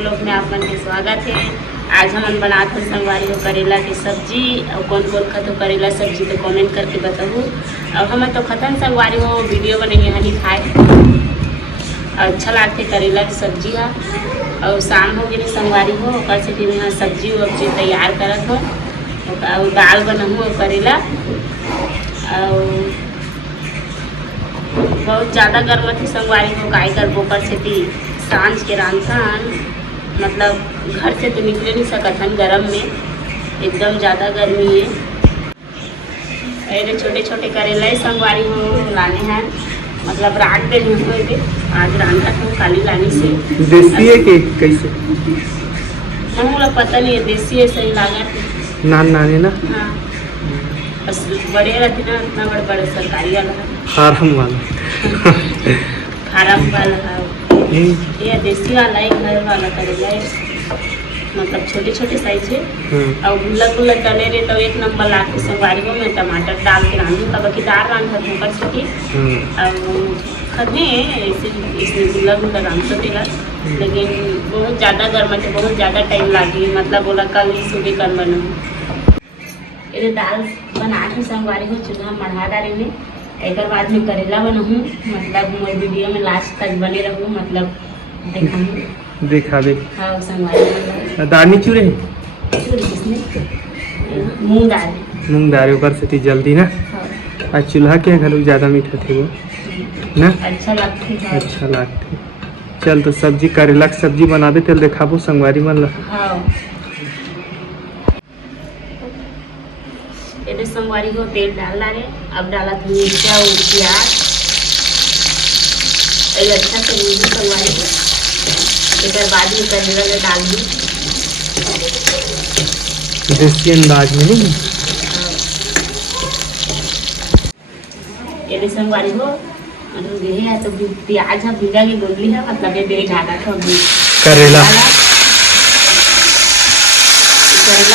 Blog में आप मन के स्वागत है। आज हम बनाते हैं संगवारी हो करेला की सब्जी। और कौन कौन खतो करेला सब्जी तो कमेंट करके बताऊँ। और हमें तो खतन संगवारी हो वीडियो बनेंगे हनी खाए अच्छा लागते करेला की सब्जी है। और शाम हो गई संगवारी हो ओकर से फिर यहाँ सब्जी वब्जी तैयार करत हो और दाल बनहूँ और करेला। और बहुत ज़्यादा गर्म थी संगवारी हो काय कर बोकर से थी सांझ के रांधन मतलब घर से तो निकले नहीं सकत हन गर्म में एकदम ज़्यादा गर्मी है। ऐसे छोटे छोटे करेला संगवारी हो लाने हैं मतलब रात दे हुए आज रांधा हूँ काली लाने से। देसी है कि कैसे हम पता नहीं है देसी है सही लागत नाने ना। हाँ बस बड़े रहते ना इतना बड़े बड़े सरकारी वाला फार्म वाला फार्म वाला ये देसी वाला है घर वाला करेला है मतलब छोटे छोटे साइज है। और गुल्ला गुल्ला तले रहे तो एक नंबर लाके संगवारी हो में टमाटर डाल के रांधू तब की दाल रांधा कर सके। और खदने इसमें गुल्ला गुल्ला रांध सकेगा लेकिन बहुत ज़्यादा गर्म है बहुत ज़्यादा टाइम लागी मतलब बोला कल ही सुबह कर बना ये दाल बना के संगवारी हो चूल्हा मढ़ा डाले में एक बाद में करेला बनहूँ मतलब मैं वीडियो में लास्ट तक बने रहूँ मतलब देखा दे। हाँ संगवारी दाल नहीं चूरे चूरे किसने मूंग दाल ऊपर से थी जल्दी ना। आज चूल्हा के घर ज़्यादा मीठा थे वो ना अच्छा लगते अच्छा लगते। चल तो सब्जी करेला की सब्जी बना दे तेल देखाबो संगवारी मन ला। हाँ ये संगवारी को तेल डाल डाले अब डाला था मिर्चा और प्याज अच्छा से भून संगवारी को एक बाद में करेला डाल दी देसी अंदाज में नहीं। ये संगवारी हो मतलब ये है तो प्याज है भीगा की गोली है मतलब ये दे ढाका था करेला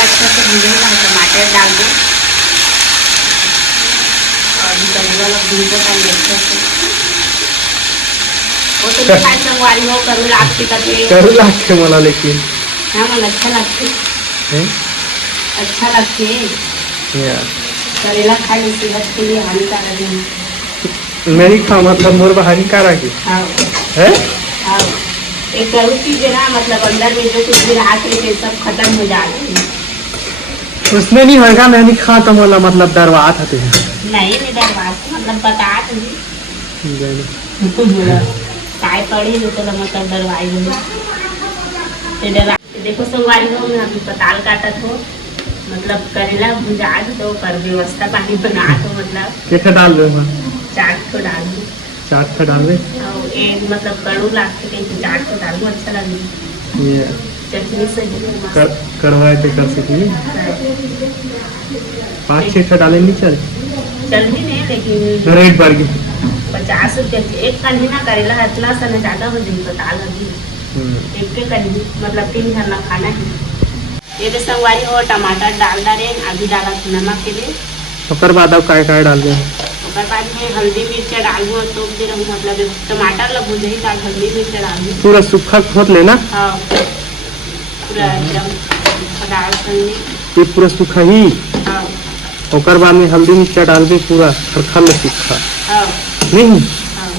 अच्छा से भूनेगा टमाटर डाल दो करेला भूनते टाइम अच्छा से वो तो खाए संगवारी हो करू लागते तब करू लागते मला लेकिन हाँ मन अच्छा लगते अच्छा लगते करेला खाने सेहत के लिए हानिकारक है। मेरी खा मतलब मोर हानिकारक हाँ है। हाँ एक करू चीज है ना मतलब अंदर में जो कुछ भी रात में सब खत्म हो जाते हैं उसमें नहीं होगा मैं नहीं खाता मोला मतलब डरवा थे नहीं डरवाते मतलब बता काय पड़े तो मतलब डरवाई देखो संगवारी हो मैं अभी पताल काटत हो मतलब करेला भुजा तो कर व्यवस्था पानी बना तो मतलब कैसे डाल रहे हो चाट तो डाल दूँ चाट तो डाल रहे और एक मतलब कड़ू लागते कहीं चाट तो डालू अच्छा लगे ये चटनी से कड़वाए तो कर सकेंगे 5-6 डाले नहीं चल भी नहीं लेकिन रेट बढ़ गई 50 रुपये एक कढ़ी ना करेला इतना सा ना ज़्यादा हो जाए बता लगी एक कढ़ी मतलब 3 घंटा खाना है। ये तो संगवारी हो टमाटर डाल डाले अभी डाला नमक के लिए ओकर बाद अब काय डाल दे ओकर बाद में हल्दी मिर्चा डालूँ तो दे रहूँ मतलब टमाटर लग भूजे ही बाद हल्दी मिर्चा डालूँ पूरा सूखा खोद लेना। हाँ पूरा एकदम डाल संगे ये पूरा सूखा ही। हाँ ओकर बाद में हल्दी मिर्चा डाल दे पूरा खरखल सूखा हाँ नहीं हाँ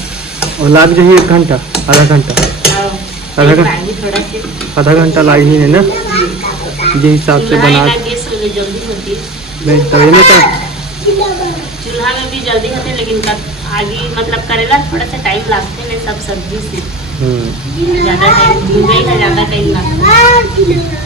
और लाग जाइए 1 घंटा आधा घंटा आधा घंटा लाग ही है ना जिस हिसाब से बना जल्दी होती नहीं तवे में का चूल्हा में भी जल्दी होते लेकिन आगे मतलब करेला थोड़ा सा टाइम लगते हैं सब सब्जी से ज़्यादा टाइम भूनने का ज़्यादा टाइम लगता है।